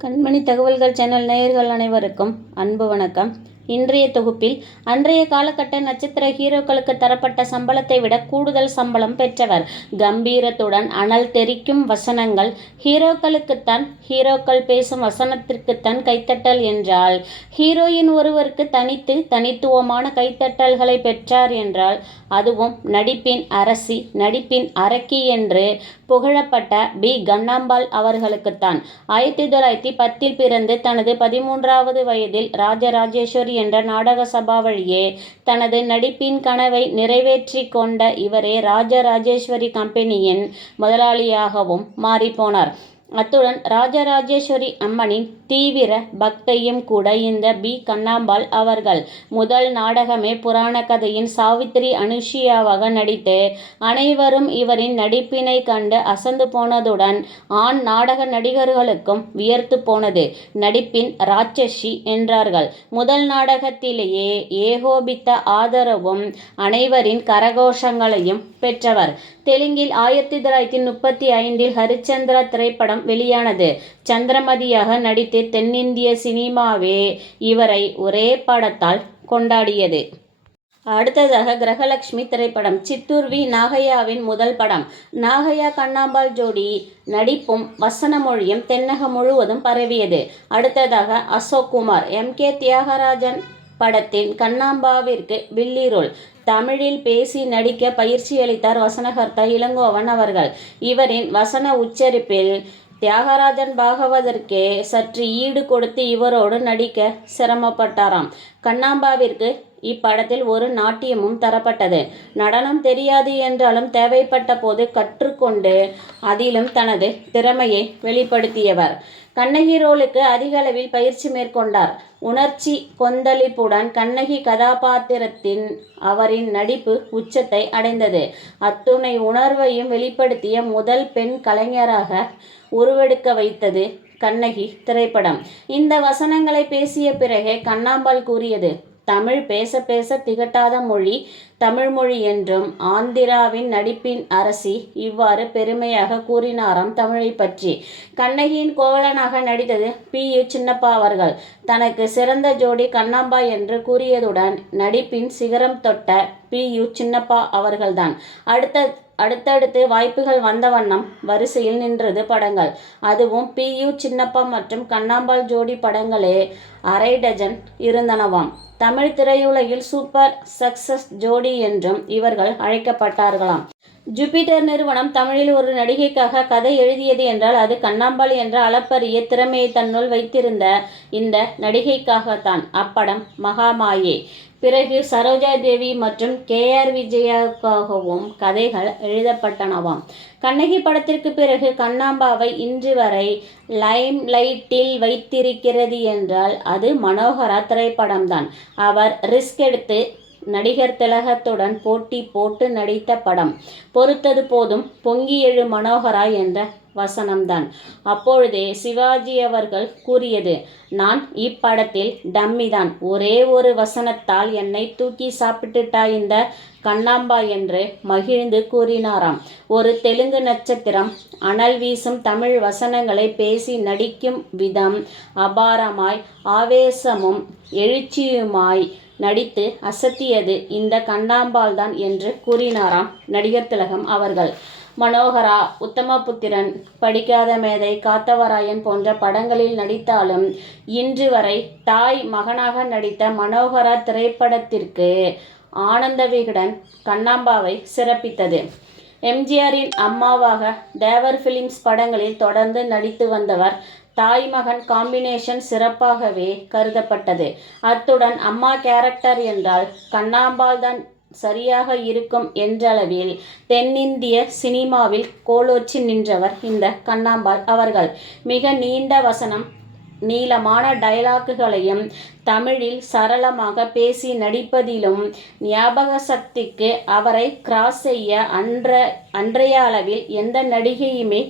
கண்மணி தகவல்கள் சேனல் நேயர்கள் அனைவருக்கும் அன்பு வணக்கம். இன்றைய தொகுப்பில் அன்றைய காலகட்ட நட்சத்திர ஹீரோக்களுக்கு தரப்பட்ட சம்பளத்தை விட கூடுதல் சம்பளம் பெற்றவர். கம்பீரத்துடன் அனல் தெரிக்கும் வசனங்கள். ஹீரோக்களுக்குத்தான் ஹீரோக்கள் பேசும் வசனத்திற்குத்தான் கைத்தட்டல் என்றால், ஹீரோயின் ஒருவருக்கு தனித்துவமான கைத்தட்டல்களை பெற்றார் என்றால், அதுவும் நடிப்பின் அரசி, நடிப்பின் அரக்கி என்று புகழப்பட்ட பி. கண்ணாம்பாள் அவர்களுக்குத்தான். 1910 பிறந்து தனது 13வது வயதில் ராஜராஜேஸ்வரி என்ற நாடக சபா வழியே தனது நடிப்பின் கனவை நிறைவேற்றி கொண்ட இவரே ராஜராஜேஸ்வரி கம்பெனியின் முதலாளியாகவும் மாறிப்போனார். அத்துடன் ராஜராஜேஸ்வரி அம்மனின் தீவிர பக்தையும் கூட இந்த பி. கண்ணாம்பாள் அவர்கள். முதல் நாடகமே புராண கதையின் சாவித்திரி அனுஷியாவாக நடித்து அனைவரும் இவரின் நடிப்பினை கண்டு அசந்து போனதுடன் ஆண் நாடக நடிகர்களுக்கும் வியர்த்து போனது. நடிப்பின் ராட்சசி என்றார்கள். முதல் நாடகத்திலேயே ஏகோபித்த ஆதரவும் அனைவரின் கரகோஷங்களையும் பெற்றவர். தெலுங்கில் 1935 ஹரிச்சந்திரா திரைப்படம் வெளியானது. சந்திரமதியாக நடித்து தென்னிந்திய சினிமாவே இவரை ஒரே படத்தால் கொண்டாடியது. அடுத்ததாக கிரகலட்சுமி திரைப்படம். சித்தூர் வி. நாகையாவின் முதல் படம். நாகையா கண்ணாம்பாள் ஜோடி நடிப்பும் வசன மொழியும் தென்னகம் முழுவதும் பரவியது. அடுத்ததாக அசோக் குமார். எம். கே. தியாகராஜன் படத்தின் கண்ணாம்பாவிற்கு வில்லி ரோல். தமிழில் பேசி நடிக்க பயிற்சி அளித்தார் வசனகர்த்தா இளங்கோவன் அவர்கள். இவரின் வசன உச்சரிப்பில் தியாகராஜன் பாகவதற்கே சற்று ஈடு கொடுத்து இவரோடு நடிக்க சிரமப்பட்டாராம். கண்ணாம்பாவிற்கு இப்படத்தில் ஒரு நாட்டியமும் தரப்பட்டது. நடனம் தெரியாது என்றாலும் தேவைப்பட்ட போது கற்றுக்கொண்டு அதிலும் தனது திறமையை வெளிப்படுத்தியவர். கண்ணகி ரோலுக்கு அதிக அளவில் பயிற்சி மேற்கொண்டார். உணர்ச்சி கொந்தளிப்புடன் கண்ணகி கதாபாத்திரத்தின் அவரின் நடிப்பு உச்சத்தை அடைந்தது. அத்துணை உணர்வையும் வெளிப்படுத்திய முதல் பெண் கலைஞராக உருவெடுக்க வைத்தது கண்ணகி திரைப்படம். இந்த வசனங்களை பேசிய பிறகே கண்ணாம்பாள் கூறியது, தமிழ் பேச பேச திகட்டாத மொழி தமிழ் மொழி என்றும் ஆந்திராவின் நடிப்பின் அரசி இவ்வாறு பெருமையாக கூறினாராம் தமிழை பற்றி. கண்ணகியின் கோவலனாக நடித்தது பி. யு. சின்னப்பா அவர்கள். தனக்கு சிறந்த ஜோடி கண்ணாம்பா என்று கூறியதுடன் நடிப்பின் சிகரம் தொட்ட பி. யு. சின்னப்பா அவர்கள்தான். அடுத்தடுத்து வாய்ப்புகள் வந்த வண்ணம் வரிசையில் நின்றது படங்கள். அதுவும் பி. யு. சின்னப்பா மற்றும் கண்ணாம்பாள் ஜோடி படங்களே அரை டஜன் இருந்தனவாம். தமிழ் திரையுலகில் சூப்பர் சக்சஸ் ஜோடி என்றும் இவர்கள் அழைக்கப்பட்டார்களாம். ஜூபிட்டர் நிறுவனம் தமிழில் ஒரு நடிகைக்காக கதை எழுதியது என்றால் அது கண்ணாம்பாள் என்ற அளப்பரிய திறமையை தன்னுள் வைத்திருந்த இந்த நடிகைக்காகத்தான். அப்படம் மகாமாயே. பிறகு சரோஜா தேவி மற்றும் கே.ஆர். விஜயாவுக்காகவும் கதைகள் எழுதப்பட்டனவாம். கண்ணகி படத்திற்கு பிறகு கண்ணாம்பாவை இன்று வரை லைம் லைட்டில் வைத்திருக்கிறது என்றால் அது மனோகரா திரைப்படம்தான். அவர் ரிஸ்க் எடுத்து நடிகர் திலகத்துடன் போட்டி போட்டு நடித்த படம். பொறுத்தது போதும் பொங்கி எழு மனோகரா என்ற வசனம்தான். அப்பொழுதே சிவாஜி அவர்கள் கூறியது, நான் இப்படத்தில் டம்மிதான், ஒரே ஒரு வசனத்தால் என்னை தூக்கி சாப்பிட்டுட்டா இந்த கண்ணாம்பா என்று மகிழ்ந்து கூறினாராம். ஒரு தெலுங்கு நட்சத்திரம் அனல் வீசும் தமிழ் வசனங்களை பேசி நடிக்கும் விதம் அபாரமாய் ஆவேசமும் எழுச்சியுமாய் நடித்து அசத்தியது இந்த கண்ணாம்பாள் தான் என்று கூறினாராம் நடிகர் திலகம் அவர்கள். மனோகரா, உத்தமபுத்திரன், படிக்காத மேதை, காத்தவராயன் போன்ற படங்களில் நடித்தாலும் இன்று வரை தாய் மகனாக நடித்த மனோகரா திரைப்படத்திற்கு ஆனந்த விகடன் கண்ணாம்பாவை சிறப்பித்தது. எம்.ஜி.ஆரின் அம்மாவாக தேவர் பிலிம்ஸ் படங்களில் தொடர்ந்து நடித்து வந்தவர். தாய் மகன் காம்பினேஷன் சிறப்பாகவே கருதப்பட்டது. அத்துடன் அம்மா கேரக்டர் என்றால் கண்ணாம்பாள் தான் சரியாக இருக்கும் என்றளவில் தென்னிந்திய சினிமாவில் கோலோச்சி நின்றவர் இந்த கண்ணாம்பாள் அவர்கள். மிக நீண்ட வசனம், நீளமான டயலாக்குகளையும் தமிழில் சரளமாக பேசி நடிப்பதிலும் ஞாபக சக்திக்கு அவரை கிராஸ் செய்ய அன்றைய அளவில் எந்த நடிகையுமே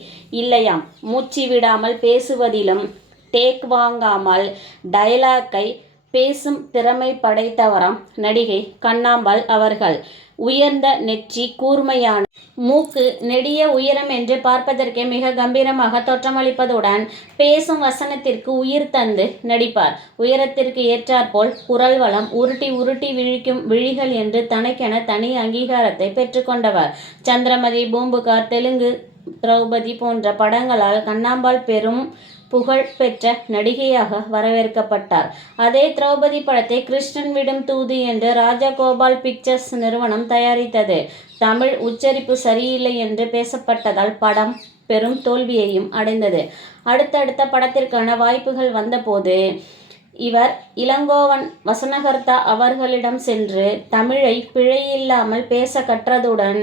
இல்லையாம். மூச்சு விடாமல் பேசுவதிலும் டேக் வாங்காமல் டயலாக்கை பேசும் திறமை படைத்தவராம் நடிகை கண்ணாம்பாள் அவர்கள். உயர்ந்த நெற்றி, கூர்மையான மூக்கு, நெடிய உயரம் என்று பார்ப்பதற்கே மிக கம்பீரமாக தோற்றமளிப்பதுடன் பேசும் வசனத்திற்கு உயிர் தந்து நடிப்பார். உயரத்திற்கு ஏற்றாற்போல் குரல் வளம், உருட்டி உருட்டி விழிக்கும் விழிகள் என்று தனக்கென தனி அங்கீகாரத்தை பெற்றுக்கொண்டவர். சந்திரமதி, பூம்புகார், தெலுங்கு திரௌபதி போன்ற படங்களால் கண்ணாம்பாள் பெரும் புகழ் பெற்ற நடிகையாக வரவேற்கப்பட்டார். அதே திரௌபதி படத்தை கிருஷ்ணன் விடும் தூது என்று ராஜகோபால் பிக்சர்ஸ் நிறுவனம் தயாரித்தது. தமிழ் உச்சரிப்பு சரியில்லை என்று பேசப்பட்டதால் படம் பெரும் தோல்வியையும் அடைந்தது. அடுத்தடுத்த படத்திற்கான வாய்ப்புகள் வந்தபோது இவர் இளங்கோவன் வசனகர்த்தா அவர்களிடம் சென்று தமிழை பிழையில்லாமல் பேச கற்றதுடன்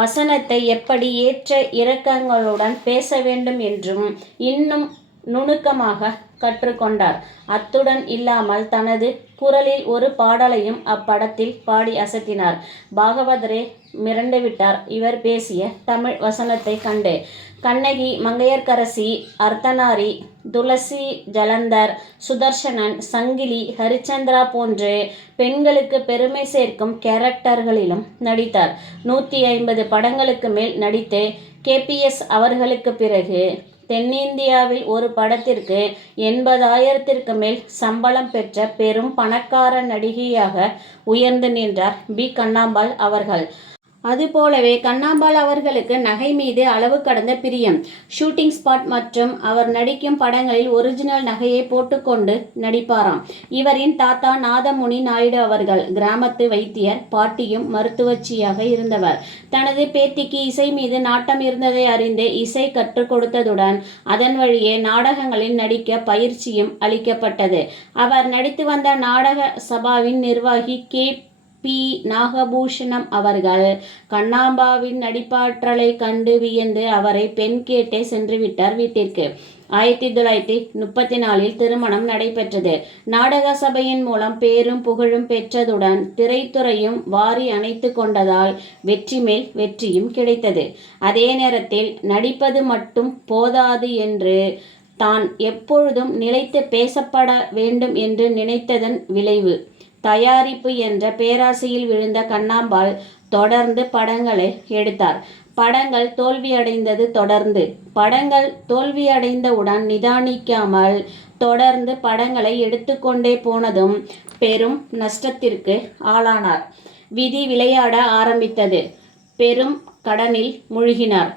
வசனத்தை எப்படி ஏற்ற இறக்கங்களுடன் பேச வேண்டும் என்றும் இன்னும் நுணுக்கமாக கற்றுக்கொண்டார். அத்துடன் இல்லாமல் தனது குரலில் ஒரு பாடலையும் அப்படத்தில் பாடி அசத்தினார். பாகவதரே மிரண்டுவிட்டார் இவர் பேசிய தமிழ் வசனத்தை கண்டு. கண்ணகி, மங்கையர்க்கரசி, அர்த்தநாரி, துளசி, ஜலந்தர், சுதர்சனன், சங்கிலி, ஹரிச்சந்திரா போன்று பெண்களுக்கு பெருமை சேர்க்கும் கேரக்டர்களிலும் நடித்தார். 150 படங்களுக்கு மேல் நடித்து KPS அவர்களுக்கு பிறகு தென்னிந்தியாவில் ஒரு படத்திற்கு 80,000க்கு மேல் சம்பளம் பெற்ற பெரும் பணக்கார நடிகையாக உயர்ந்து நின்றார் பி. கண்ணாம்பாள் அவர்கள். அதுபோலவே கண்ணாம்பாள் அவர்களுக்கு நகை மீது அளவு கடந்த பிரியம். ஷூட்டிங் ஸ்பாட் மற்றும் அவர் நடிக்கும் படங்களில் ஒரிஜினல் நகையை போட்டுக்கொண்டு நடிப்பாராம். இவரின் தாத்தா நாதமுனி நாயுடு அவர்கள் கிராமத்து வைத்தியர், பாட்டியும் மருத்துவச்சியாக இருந்தவர். தனது பேத்திக்கு இசை மீது நாட்டம் இருந்ததை அறிந்து இசை கற்றுக் கொடுத்ததுடன் அதன் வழியே நாடகங்களில் நடிக்க பயிற்சியும் அளிக்கப்பட்டது. அவர் நடித்து வந்த நாடக சபாவின் நிர்வாகி K.P. நாகபூஷணம் அவர்கள் கண்ணாம்பாவின் நடிப்பாற்றலை கண்டு வியந்து அவரை பெண் கேட்டே சென்றுவிட்டார் வீட்டிற்கு. 1934 திருமணம் நடைபெற்றது. நாடக சபையின் மூலம் பேரும் புகழும் பெற்றதுடன் திரைத்துறையும் வாரி அணைத்து கொண்டதால் வெற்றி மேல் வெற்றியும் கிடைத்தது. அதே நேரத்தில் நடிப்பது மட்டும் போதாது என்று தான் எப்பொழுதும் நிலைத்து பேசப்பட வேண்டும் என்று நினைத்ததன் விளைவு தயாரிப்பு என்ற பேராசையில் விழுந்த கண்ணாம்பாள் தொடர்ந்து படங்களை எடுத்தார். படங்கள் தோல்வியடைந்தது. தொடர்ந்து படங்கள் தோல்வியடைந்தவுடன் நிதானிக்காமல் தொடர்ந்து படங்களை எடுத்துக்கொண்டே போனதும் பெரும் நஷ்டத்திற்கு ஆளானார். விதி விளையாட ஆரம்பித்தது. பெரும் கடனில் மூழ்கினார்.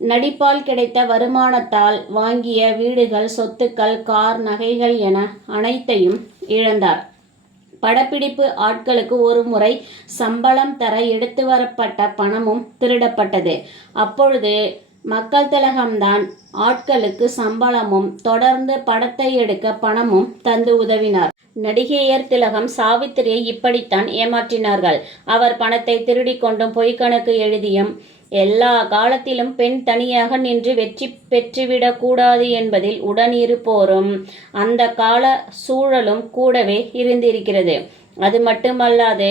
நடிப்பால் கிடைத்த வருமானத்தால் வாங்கிய வீடுகள், சொத்துக்கள், கார், நகைகள் என அனைத்தையும் இழந்தார். படப்பிடிப்பு ஆட்களுக்கு ஒரு முறை சம்பளம் தர எடுத்து வரப்பட்ட பணமும் திருடப்பட்டது. அப்பொழுது மக்கள் திலகம்தான் ஆட்களுக்கு சம்பளமும் தொடர்ந்து படத்தை எடுக்க பணமும் தந்து உதவினார். நடிகையர் திலகம் சாவித்திரியை இப்படித்தான் ஏமாற்றினார்கள். அவர் பணத்தை திருடி கொண்டும் பொய்க்கணக்கு எழுதியும் எல்லா காலத்திலும் பெண் தனியாக நின்று வெற்றி பெற்றுவிடக் கூடாது என்பதில் உடனிருப்போரும் அந்த கால சூழலும் கூடவே இருந்திருக்கிறது. அது மட்டுமல்லாது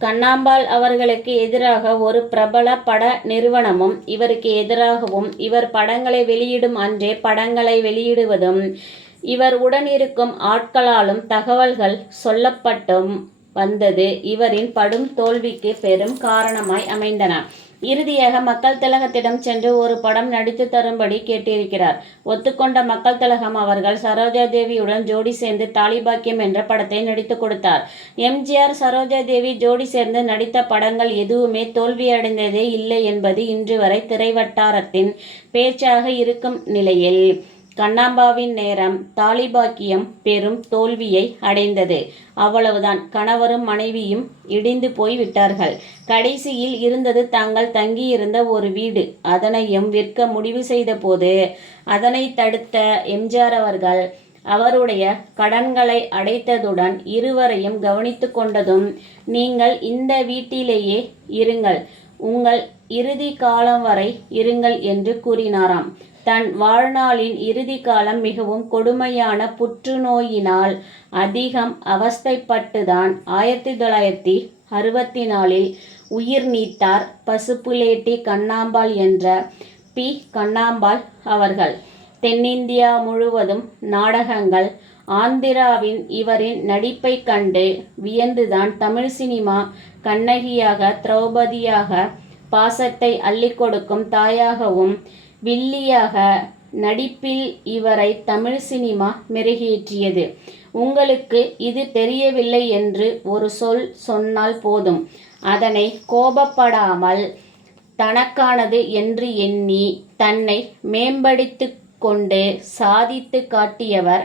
கண்ணாம்பாள் அவர்களுக்கு எதிராக ஒரு பிரபல பட நிறுவனமும் இவருக்கு எதிராகவும் இவர் படங்களை வெளியிடும் அன்றே படங்களை வெளியிடுவதும் இவர் உடனிருக்கும் ஆட்களாலும் தகவல்கள் சொல்லப்பட்டும் வந்தது இவரின் படும் தோல்விக்கு பெரும் காரணமாய் அமைந்தன. இறுதியாக மக்கள் திலகத்திடம் சென்று ஒரு படம் நடித்து தரும்படி கேட்டிருக்கிறார். ஒத்துக்கொண்ட மக்கள் திலகம் அவர்கள் சரோஜாதேவியுடன் ஜோடி சேர்ந்து தாலிபாக்கியம் என்ற படத்தை நடித்து கொடுத்தார். எம்ஜிஆர், சரோஜாதேவி ஜோடி சேர்ந்து நடித்த படங்கள் எதுவுமே தோல்வியடைந்ததே இல்லை என்பது இன்று வரை திரைவட்டாரத்தின் பேச்சாக இருக்கும் நிலையில் கண்ணாம்பாவின் நேரம் தாலிபாக்கியம் பெரும் தோல்வியை அடைந்தது. அவ்வளவுதான். கணவரும் மனைவியும் இடிந்து போய் விட்டார்கள். கடைசியில் இருந்தது தாங்கள் தங்கியிருந்த ஒரு வீடு. அதனையும் விற்க முடிவு செய்த போது அதனை தடுத்த எம்ஜிஆர் அவர்கள் அவருடைய கடன்களை அடைத்ததுடன் இருவரையும் கவனித்து கொண்டதும், நீங்கள் இந்த வீட்டிலேயே இருங்கள், உங்கள் இறுதி காலம் வரை இருங்கள் என்று கூறினாராம். தன் வாழ்நாளின் இறுதி காலம் மிகவும் கொடுமையான புற்றுநோயினால் அதிகம் அவஸ்தைப்பட்டுதான் 1964 உயிர் நீத்தார் பசுப்புலேட்டி கண்ணாம்பாள் என்ற பி. கண்ணாம்பாள் அவர்கள். தென்னிந்தியா முழுவதும் நாடகங்கள். ஆந்திராவின் இவரின் நடிப்பைக் கண்டு வியந்துதான் தமிழ் சினிமா கண்ணகியாக, திரௌபதியாக, பாசத்தை அள்ளிக் கொடுக்கும் தாயாகவும், வில்லியாக நடிப்பில் இவரை தமிழ் சினிமா மெருகேற்றியது. உங்களுக்கு இது தெரியவில்லை என்று ஒரு சொல் சொன்னால் போதும். அதனை கோபப்படாமல் தனக்கானது என்று எண்ணி தன்னை மேம்படுத்திக் கொண்டு சாதித்து காட்டியவர்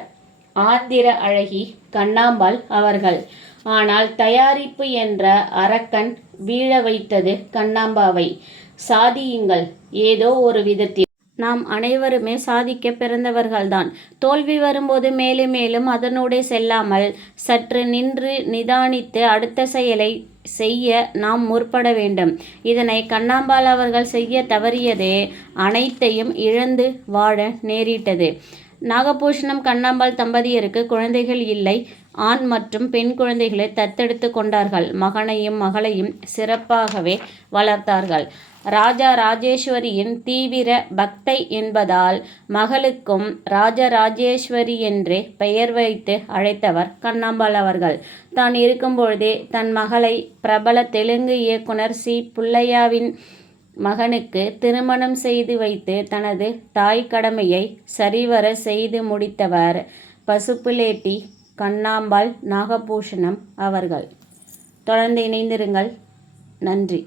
ஆந்திர அழகி கண்ணாம்பாள் அவர்கள். ஆனால் தயாரிப்பு என்ற அரக்கன் வீழ வைத்தது கண்ணாம்பாவை. சாதியுங்கள், ஏதோ ஒரு விதத்தில். நாம் அனைவருமே சாதிக்க பிறந்தவர்கள்தான். தோல்வி வரும்போது மேலும் மேலும் அதனூடே செல்லாமல் சற்று நின்று நிதானித்து அடுத்த செயலை செய்ய நாம் முற்பட வேண்டும். இதனை கண்ணாம்பாள் அவர்கள் செய்ய தவறியதே அனைத்தையும் இழந்து வாழ நேரிட்டது. நாகபூஷணம் கண்ணாம்பாள் தம்பதியருக்கு குழந்தைகள் இல்லை. ஆண் மற்றும் பெண் குழந்தைகளை தத்தெடுத்து கொண்டார்கள். மகனையும் மகளையும் சிறப்பாகவே வளர்த்தார்கள். ராஜா ராஜேஸ்வரியின் தீவிர பக்தை என்பதால் மகளுக்கும் ராஜராஜேஸ்வரி என்றே பெயர் வைத்து அழைத்தவர் கண்ணாம்பாள் அவர்கள். தான் இருக்கும்பொழுதே தன் மகளை பிரபல தெலுங்கு இயக்குனர் சி. புல்லையாவின் மகனுக்கு திருமணம் செய்து வைத்து தனது தாய் கடமையை சரிவர செய்து முடித்தவர் பசுப்புலேட்டி கண்ணாம்பாள் நாகபூஷணம் அவர்கள். தொடர்ந்து இணைந்திருங்கள். நன்றி.